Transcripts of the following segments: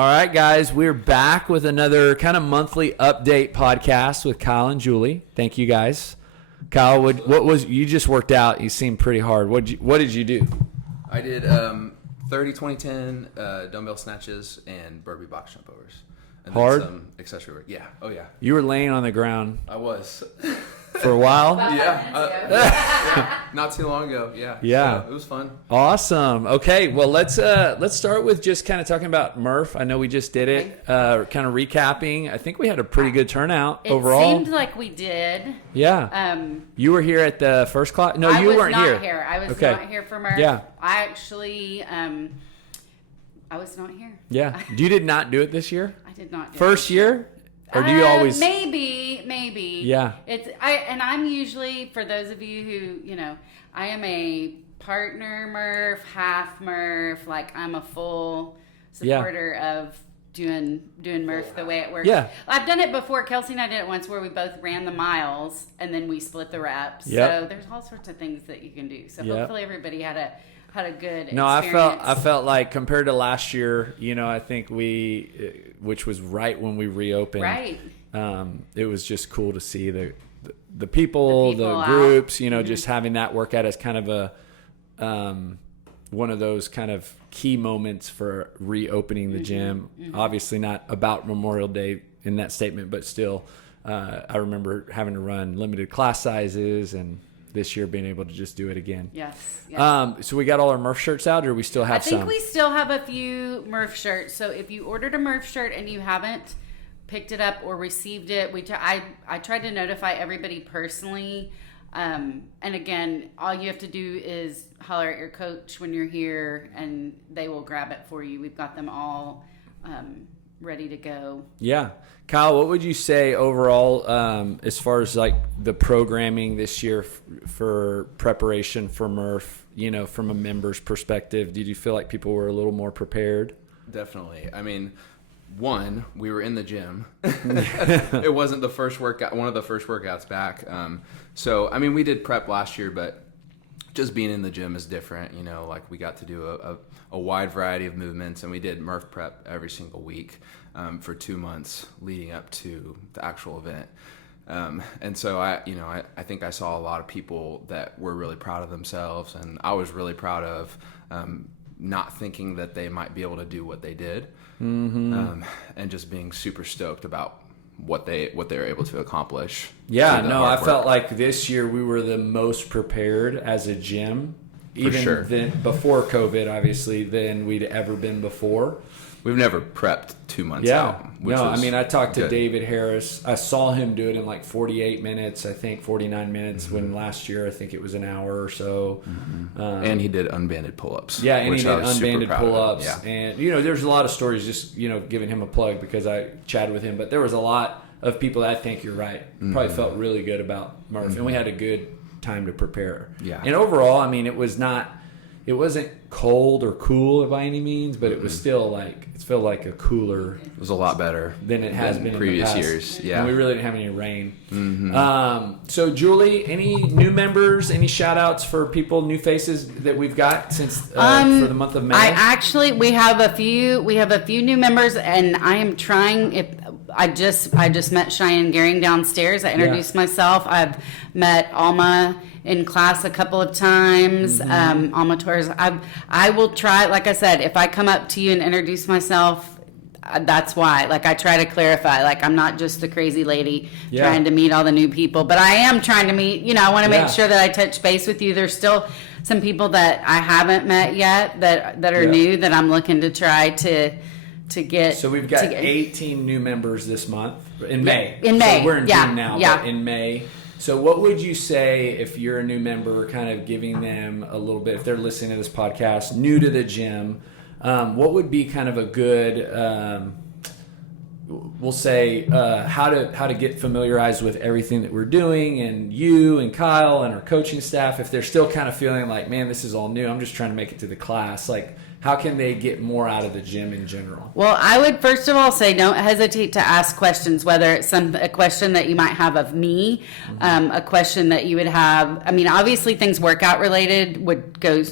All right, guys, we're back with another kind of monthly update podcast with Kyle and Julie. Thank you, guys. Kyle, what was you just worked out? You seemed pretty hard. What did you do? I did 30, 20, 10 dumbbell snatches and burpee box jump overs. And hard? Then some accessory work. Yeah. Oh, yeah. You were laying on the ground. I was. For a while? Yeah. Not too long ago. Yeah. Yeah. So it was fun. Awesome. Okay. Well, let's start with just kind of talking about Murph. I know we just did it. Kind of recapping. I think we had a pretty good turnout overall. It seemed like we did. Yeah. You were here at the first class? No, you weren't here. I was not here for Murph. Yeah. I actually, I was not here. Yeah. You did not do it this year? I did not do First year? Or do you always? Maybe. Yeah. I'm usually, for those of you who, I am a partner Murph, half Murph. Like, I'm a full supporter of doing Murph the way it works. Yeah. I've done it before. Kelsey and I did it once where we both ran the miles and then we split the reps. Yep. So there's all sorts of things that you can do. So hopefully everybody had a good No, experience. I felt like compared to last year, I think which was right when we reopened. Right. It was just cool to see the people, the groups, just having that workout as kind of a one of those kind of key moments for reopening the gym. Obviously not about Memorial Day in that statement, but still, I remember having to run limited class sizes and this year being able to just do it again. Yes. So we got all our Murph shirts out, or we still have some? I think we still have a few Murph shirts. So if you ordered a Murph shirt and you haven't picked it up or received it, I tried to notify everybody personally. And again, all you have to do is holler at your coach when you're here and they will grab it for you. We've got them all ready to go. Yeah. Kyle, what would you say overall as far as like the programming this year for preparation for Murph, from a member's perspective? Did you feel like people were a little more prepared? Definitely. I mean, one, we were in the gym. It wasn't the first workout, one of the first workouts back. So, I mean, we did prep last year, but just being in the gym is different. Like we got to do a wide variety of movements, and we did Murph prep every single week for 2 months leading up to the actual event. And so I think I saw a lot of people that were really proud of themselves, and I was really proud of not thinking that they might be able to do what they did, and just being super stoked about what they were able to accomplish. Yeah, no, I felt like this year we were the most prepared as a gym, even than before COVID, obviously, than we'd ever been before. We've never prepped 2 months out. I talked to David Harris. I saw him do it in like 48 minutes, I think 49 minutes, when last year I think it was an hour or so. And he did unbanded pull-ups. Yeah, and he did unbanded pull-ups. Yeah. And, there's a lot of stories, just, giving him a plug because I chatted with him. But there was a lot of people that I think you're right. Probably felt really good about Murph. And we had a good time to prepare. Yeah. And overall, I mean, it wasn't cold or cool by any means, but it was still it felt like a cooler. It was a lot better than it has been in previous the past years. Yeah, and we really didn't have any rain. So Julie, any new members? Any shout outs for people, new faces that we've got since for the month of May? We have a few new members, and I am trying. I just met Cheyenne Gehring downstairs. I introduced myself. I've met Alma in class a couple of times. Alma Torres. I will try. Like I said, if I come up to you and introduce myself, that's why. Like, I try to clarify. Like, I'm not just the crazy lady trying to meet all the new people, but I am trying to meet. I want to make sure that I touch base with you. There's still some people that I haven't met yet that are new that I'm looking to try to get. So we've got 18 new members this month in May. In May, so we're in June now, but in May. So what would you say if you're a new member, kind of giving them a little bit, if they're listening to this podcast, new to the gym, what would be kind of a good, we'll say, how to get familiarized with everything that we're doing, and you and Kyle and our coaching staff, if they're still kind of feeling like, man, this is all new, I'm just trying to make it to the class, like, how can they get more out of the gym in general? Well, I would first of all say don't hesitate to ask questions, whether it's a question that you might have of me, a question that you would have. I mean, obviously things workout related would go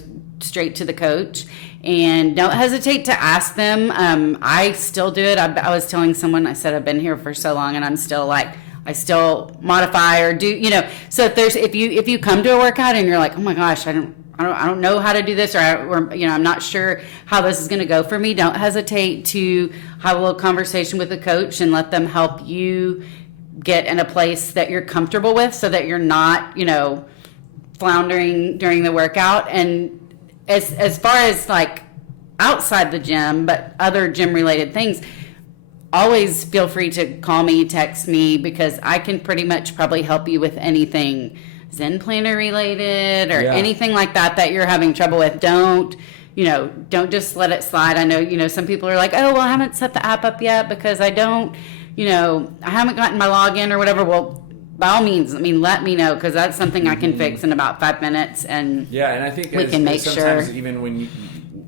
straight to the coach, and don't hesitate to ask them. I still do it. I was telling someone, I said I've been here for so long, and I'm still like, I still modify or do, so if you come to a workout and you're like, oh my gosh, I don't know how to do this, or I'm not sure how this is going to go for me, don't hesitate to have a little conversation with the coach and let them help you get in a place that you're comfortable with, so that you're not, floundering during the workout. And as far as like outside the gym, but other gym related things, always feel free to call me, text me, because I can pretty much probably help you with anything Zen planner related or anything like that you're having trouble with. Don't just let it slide. I know, some people are like, oh, well, I haven't set the app up yet because I don't, I haven't gotten my login or whatever. Well, by all means, let me know, because that's something I can fix in about 5 minutes. And and I think we can make sometimes sure. Even when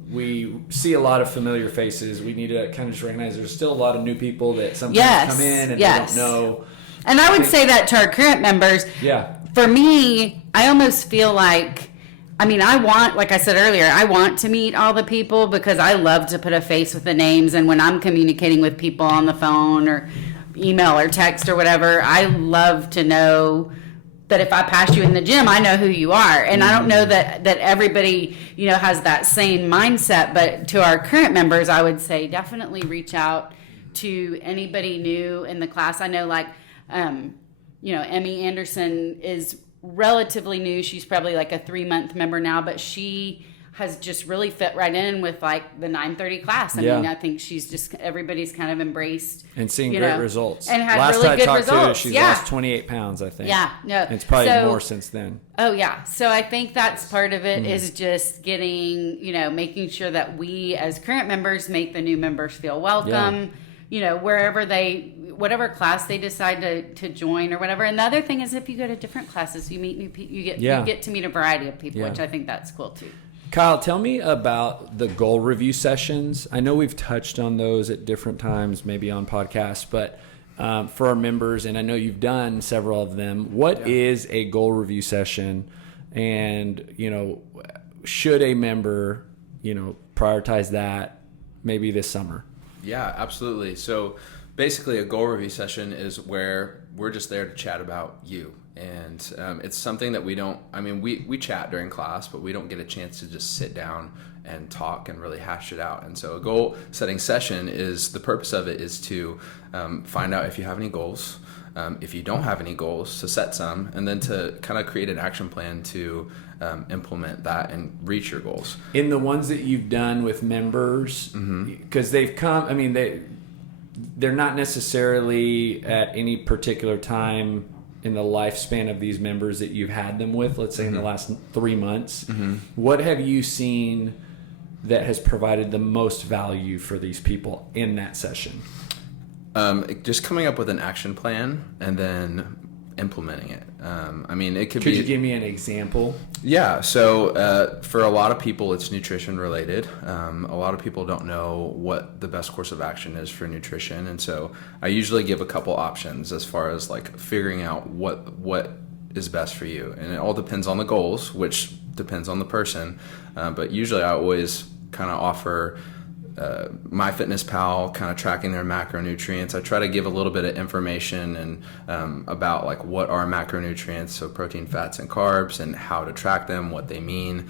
we see a lot of familiar faces, we need to kind of just recognize there's still a lot of new people that sometimes come in and they don't know. And I would say that to our current members. Yeah. For me, I almost feel like, I want, like I said earlier, I want to meet all the people because I love to put a face with the names. And when I'm communicating with people on the phone or email or text or whatever, I love to know that if I pass you in the gym, I know who you are. And I don't know that everybody, has that same mindset. But to our current members, I would say definitely reach out to anybody new in the class. I know, like, Emmy Anderson is relatively new. She's probably like a 3-month member now, but she has just really fit right in with like the 9:30 class. I mean, I think everybody's kind of embraced and seeing great results. And had really good results. To her, she's lost 28 pounds, I think. Yeah, no. It's probably more since then. Oh yeah. So I think that's part of it is just getting, making sure that we as current members make the new members feel welcome, whatever class they decide to join or whatever. And the other thing is, if you go to different classes, you meet new people, you get to meet a variety of people, which I think that's cool too. Kyle, tell me about the goal review sessions. I know we've touched on those at different times, maybe on podcasts, but for our members, and I know you've done several of them, what is a goal review session? And, should a member, prioritize that maybe this summer? Yeah, absolutely. So basically a goal review session is where we're just there to chat about you. And it's something that we don't, we chat during class, but we don't get a chance to just sit down and talk and really hash it out. And so a goal setting session the purpose of it is to find out if you have any goals, if you don't have any goals, to set some, and then to kind of create an action plan to implement that and reach your goals. In the ones that you've done with members, because they've come, they're not necessarily at any particular time in the lifespan of these members that you've had them with, let's say in the last 3 months. What have you seen that has provided the most value for these people in that session? Just coming up with an action plan and then implementing it. Could you give me an example? Yeah. So for a lot of people, it's nutrition related. A lot of people don't know what the best course of action is for nutrition. And so I usually give a couple options as far as like figuring out what is best for you. And it all depends on the goals, which depends on the person. But usually I always kind of offer MyFitnessPal, kind of tracking their macronutrients. I try to give a little bit of information and about like what are macronutrients, so protein, fats, and carbs, and how to track them, what they mean.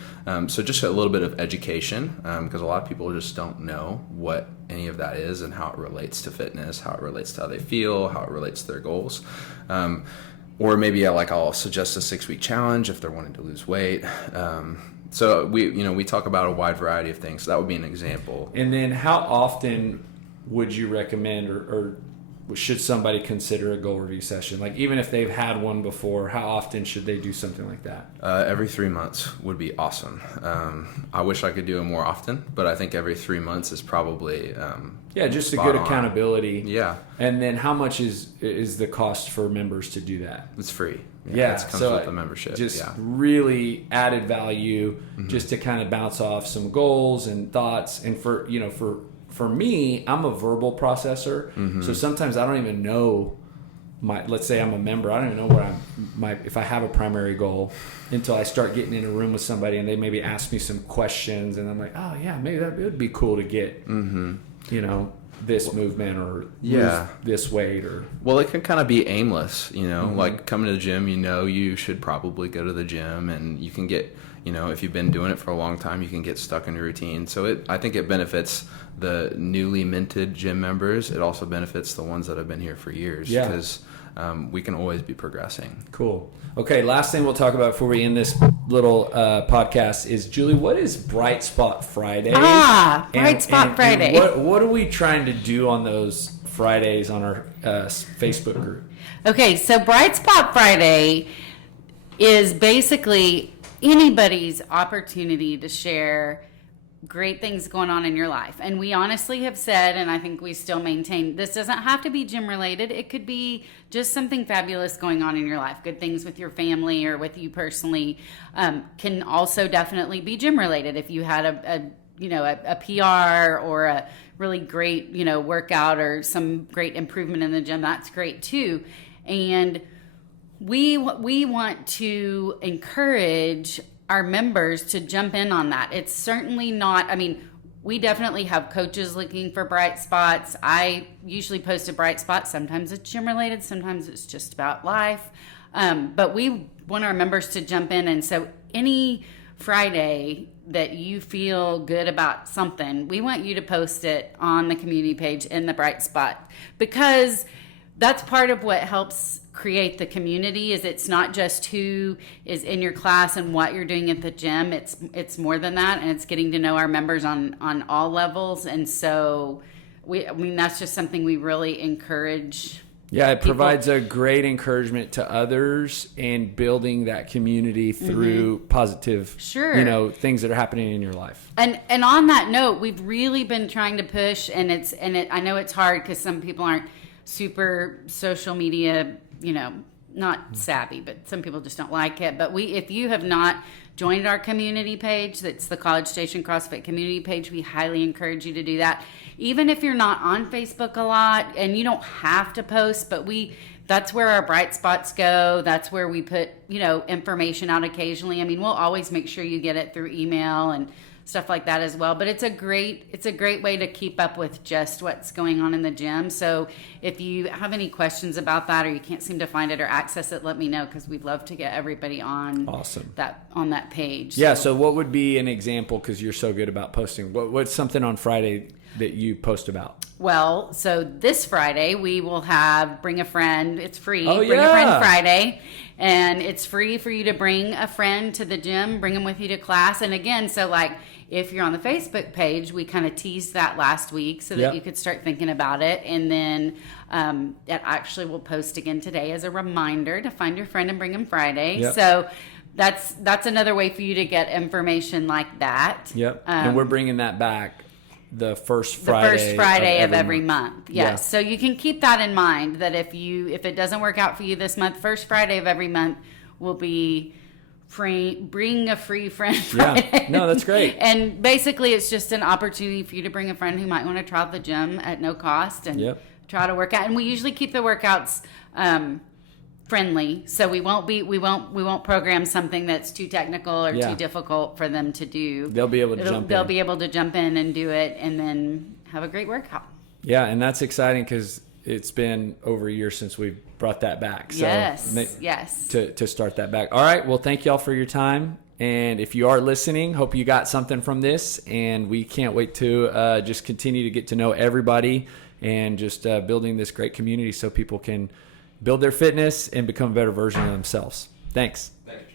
So just a little bit of education, because a lot of people just don't know what any of that is and how it relates to fitness, how it relates to how they feel, how it relates to their goals. Or maybe I'll suggest a 6-week challenge if they're wanting to lose weight. So we talk about a wide variety of things. So that would be an example. And then how often would you recommend or should somebody consider a goal review session? Like even if they've had one before, how often should they do something like that? Every 3 months would be awesome. I wish I could do it more often, but I think every 3 months is probably just a good accountability. Yeah. And then how much is the cost for members to do that? It's free. It comes with the membership. Just really added value, just to kind of bounce off some goals and thoughts. And for me, I'm a verbal processor, so sometimes I don't even know let's say I'm a member, I don't even know what if I have a primary goal until I start getting in a room with somebody and they maybe ask me some questions and I'm like, oh yeah, maybe that would be cool to get, this movement or lose this weight or. Well, it can kind of be aimless, like coming to the gym, you should probably go to the gym and you can get, if you've been doing it for a long time, you can get stuck in your routine. So I think it benefits the newly minted gym members. It also benefits the ones that have been here for years because we can always be progressing. Cool. Okay, last thing we'll talk about before we end this little podcast is, Julie, what is Bright Spot Friday? Bright Spot Friday. And what are we trying to do on those Fridays on our Facebook group? Okay, so Bright Spot Friday is basically anybody's opportunity to share great things going on in your life. And we honestly have said, and I think we still maintain, this doesn't have to be gym related. It could be just something fabulous going on in your life. Good things with your family or with you personally can also definitely be gym related. If you had a PR or a really great, workout or some great improvement in the gym, that's great too. And we want to encourage our members to jump in on that. It's certainly not, we definitely have coaches looking for bright spots. I usually post a bright spot. Sometimes it's gym related, sometimes it's just about life. But we want our members to jump in. And so any Friday that you feel good about something, we want you to post it on the community page in the bright spot, because that's part of what helps create the community. Is it's not just who is in your class and what you're doing at the gym. It's more than that, and it's getting to know our members on all levels. And so that's just something we really encourage. Yeah, it provides a great encouragement to others and building that community through positive, things that are happening in your life. And on that note, we've really been trying to push, and I know it's hard because some people aren't super social media, not savvy, but some people just don't like it. But if you have not joined our community page, that's the College Station CrossFit community page, we highly encourage you to do that. Even if you're not on Facebook a lot, and you don't have to post, but that's where our bright spots go. That's where we put, information out occasionally. We'll always make sure you get it through email and stuff like that as well. But it's a great way to keep up with just what's going on in the gym. So if you have any questions about that, or you can't seem to find it or access it, let me know, because we'd love to get everybody on that page. Yeah. So what would be an example, because you're so good about posting? What's something on Friday that you post about? Well, so this Friday we will have Bring a Friend. It's free. Oh, Bring a Friend Friday. And it's free for you to bring a friend to the gym, bring them with you to class. And again, so if you're on the Facebook page, we kind of teased that last week so that you could start thinking about it. And then it actually will post again today as a reminder to find your friend and bring them Friday. Yep. So that's another way for you to get information like that. Yep. And we're bringing that back the first Friday of every month. Yes. Yeah. So you can keep that in mind, that if it doesn't work out for you this month, first Friday of every month will be bring a free friend Friday. Yeah. No, that's great. And basically it's just an opportunity for you to bring a friend who might want to try out the gym at no cost and try to work out. And we usually keep the workouts friendly, so we won't program something that's too technical or too difficult for them to do. They'll be able to jump in and do it, and then have a great workout. Yeah, and that's exciting because it's been over a year since we've brought that back. So yes. To start that back. All right. Well, thank y'all for your time. And if you are listening, hope you got something from this. And we can't wait to just continue to get to know everybody and just building this great community so people can build their fitness and become a better version of themselves. Thanks. Thanks.